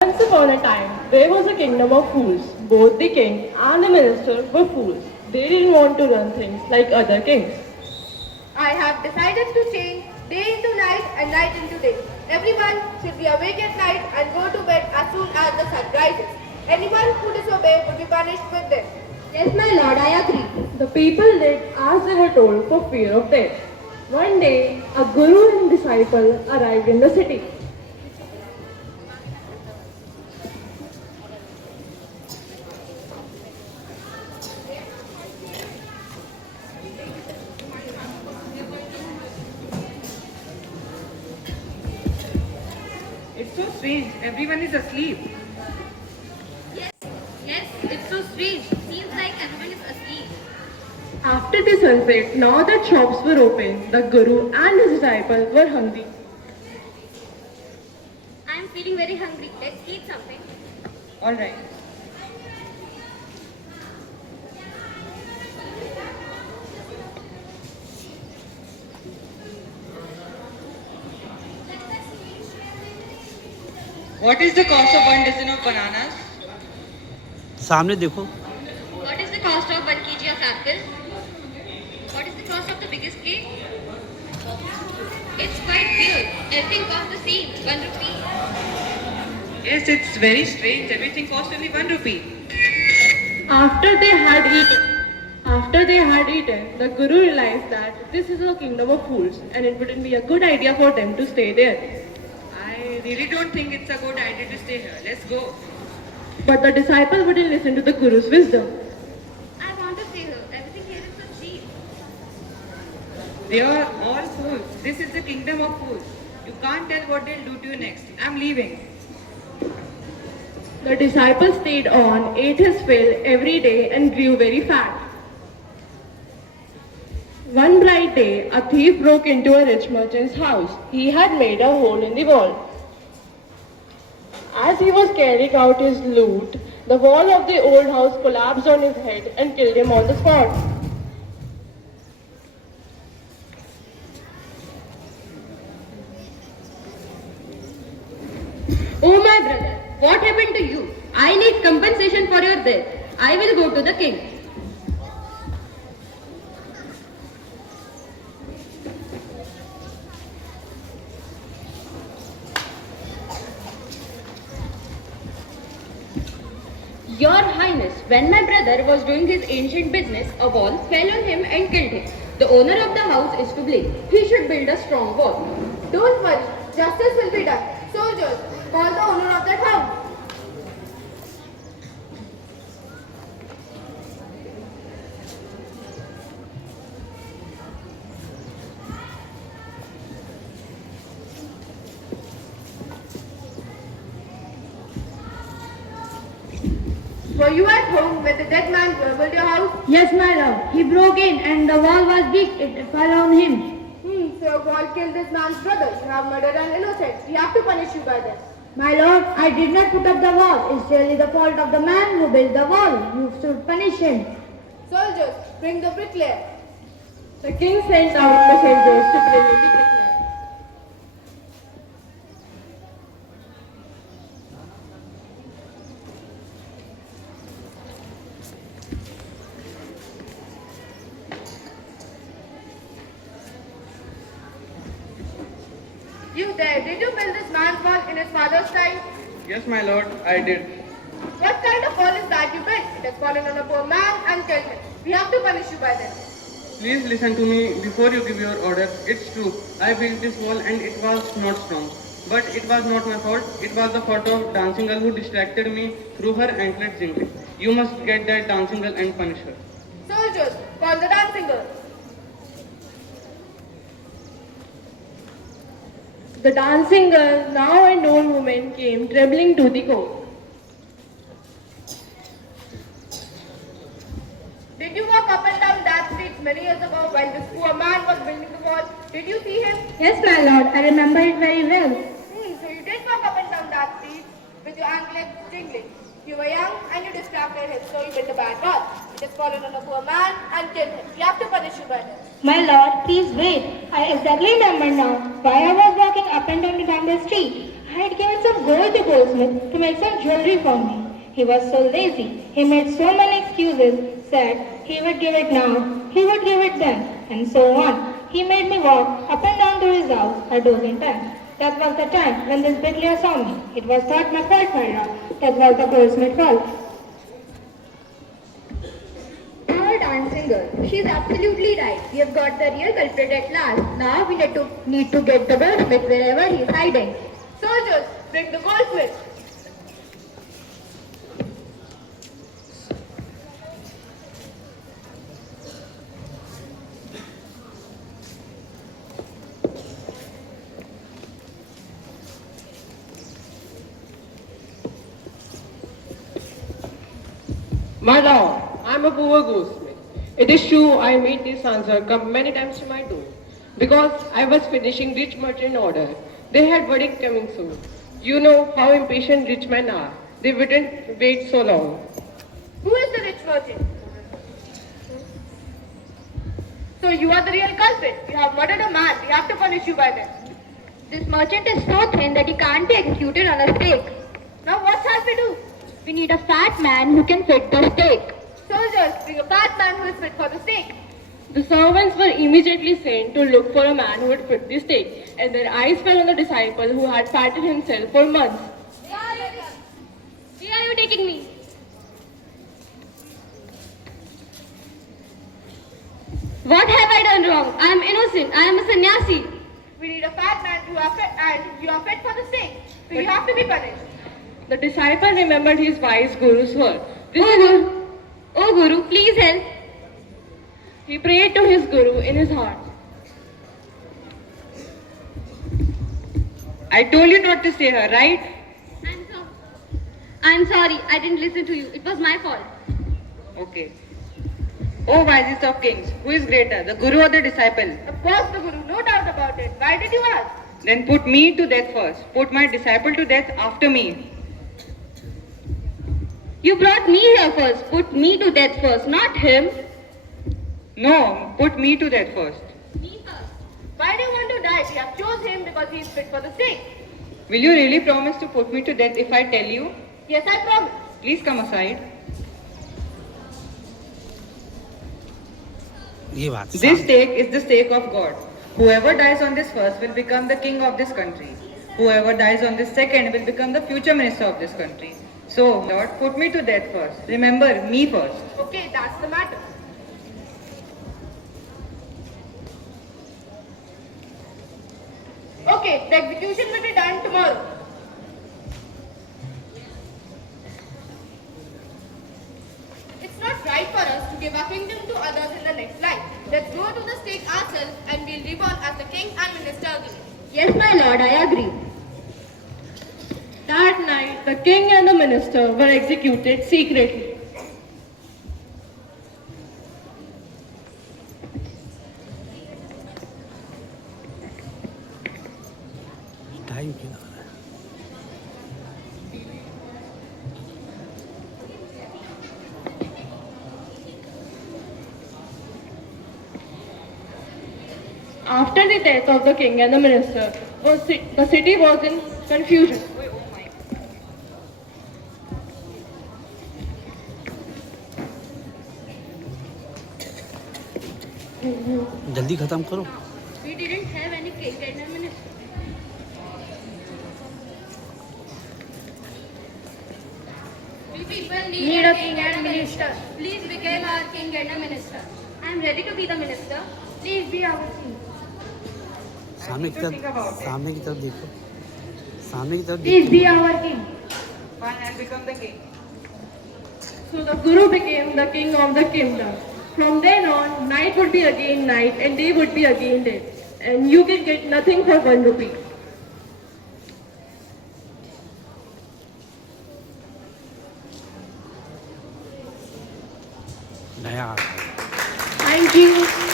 Once upon a time, there was a kingdom of fools. Both the king and the minister were fools. They didn't want to run things like other kings. I have decided to change day into night and night into day. Everyone should be awake at night and go to bed as soon as the sun rises. Anyone who disobeys will be punished with death. Yes, my lord, I agree. The people did as they were told for fear of death. One day, a guru and disciple arrived in the city. It's so strange. Everyone is asleep. Yes, yes, it's so strange. Seems like everyone is asleep. After the sunset, now that shops were open, the guru and his disciple were hungry. I am feeling very hungry. Let's eat something. All right. What is the cost of one dozen of bananas? सामने देखो. What is the cost of 1 kg of apple? What is the cost of the biggest cake? It's quite weird. Everything costs the same, 1 rupee. Yes, it's very strange. Everything costs only 1 rupee. After they had eaten, the guru realized that this is a kingdom of fools and it wouldn't be a good idea for them to stay there. I really don't think it's a good idea to stay here. Let's go. But the disciple wouldn't listen to the guru's wisdom. I want to stay here. Everything here is so cheap. They are all fools. This is the kingdom of fools. You can't tell what they'll do to you next. I'm leaving. The disciple stayed on, ate his fill every day and grew very fat. One bright day, a thief broke into a rich merchant's house. He had made a hole in the wall. As he was carrying out his loot, the wall of the old house collapsed on his head and killed him on the spot. Oh my brother, what happened to you? I need compensation for your death. I will go to the king. Your Highness, when my brother was doing his ancient business, a wall fell on him and killed him. The owner of the house is to blame. He should build a strong wall. Don't worry, justice will be done. Soldiers, call the owner of that house. Were you at home when the dead man burgled your house? Yes, my lord. He broke in and the wall was weak. It fell on him. So your wall killed this man's brother. You have murdered an innocent. We have to punish you by that. My lord, I did not put up the wall. It's really the fault of the man who built the wall. You should punish him. Soldiers, bring the bricklayer. The king sent out messengers to bring in the bricklayer. You there, did you build this man's wall in his father's time? Yes, my lord, I did. What kind of wall is that you built? It has fallen on a poor man and killed him. We have to punish you by this. Please listen to me before you give your order. It's true. I built this wall and it was not strong. But it was not my fault. It was the fault of dancing girl who distracted me through her anklet jingling. You must get that dancing girl and punish her. Soldiers, call the dancing girl. The dancing girl, now an old woman, came trembling to the court. Did you walk up and down that street many years ago when this poor man was building the wall? Did you see him? Yes, my lord. I remember it very well. So you did walk up and down that street with your anklet jingling. You were young and you distracted him, so you built a bad wall. It has fallen on a poor man and killed him. We have to punish you by this. My lord, please wait. I exactly remember now why I was walking up and down the street. I I had given some gold to Goldsmith to make some jewelry for me. He was so lazy. He made so many excuses, said he would give it now, he would give it then, and so on. He made me walk up and down to his house a dozen times. That was the time when this bricklayer saw me. It was thought my fault, Myra. That was the goldsmith fault. Our dancing girl. She's absolutely right. We have got the real culprit at last. Now we need to get the goldsmith wherever he's hiding. Soldiers, bring the goldsmith. My lord, I am a poor goldsmith. It is true I made this answer come many times to my door. Because I was finishing rich merchant order. They had wedding coming soon. You know how impatient rich men are. They wouldn't wait so long. Who is the rich merchant? So you are the real culprit. You have murdered a man. We have to punish you by this. This merchant is so thin that he can't be executed on a stake. Now what shall we do? We need a fat man who can fit the stake. Soldiers, bring a fat man who is fit for the stake. The servants were immediately sent to look for a man who would fit the stake, and their eyes fell on the disciple who had fattened himself for months. Where are you taking me? What have I done wrong? I am innocent. I am a sannyasi. We need a fat man who are fit and you are fit for the stake. So you have to be punished. The disciple remembered his wise guru's word. Oh Guru, please help. He prayed to his guru in his heart. I told you not to stay here, right? I'm sorry. I didn't listen to you. It was my fault. Okay. Oh, wisest of kings, who is greater, the guru or the disciple? Of course the guru, no doubt about it. Why did you ask? Then put me to death first. Put my disciple to death after me. You brought me here first. Put me to death first, not him. No, put me to death first. Me first. Why do you want to die? We have chose him because he is fit for the stake. Will you really promise to put me to death if I tell you? Yes, I promise. Please come aside. ये बात This stake is the stake of God. Whoever dies on this first will become the king of this country. Whoever dies on this second will become the future minister of this country. So, Lord, put me to death first. Remember, me first. Okay, that's the matter. Okay, the execution will be done tomorrow. It's not right for us to give our kingdom to others in the next life. Let's go to the stake ourselves and we'll reborn as the king and minister again. Yes, my lord, I agree. That night, the king and the minister were executed secretly. Time क्यों लग रहा है? After the death of the king and the minister, the city was in confusion. जल्दी खत्म करो. We didn't have any king and a minister. We people need a king and a minister. Please become our king and a minister. I am ready to be the minister. Please be our king. सामने की तरफ, सामने की तरफ देखो. सामने की तरफ Please देखो. be our king. Fine, I'll become the king. So the guru became the king of the kingdom. From then on, night would be again night and day would be again day. And you can get nothing for 1 rupee. नया. Thank you.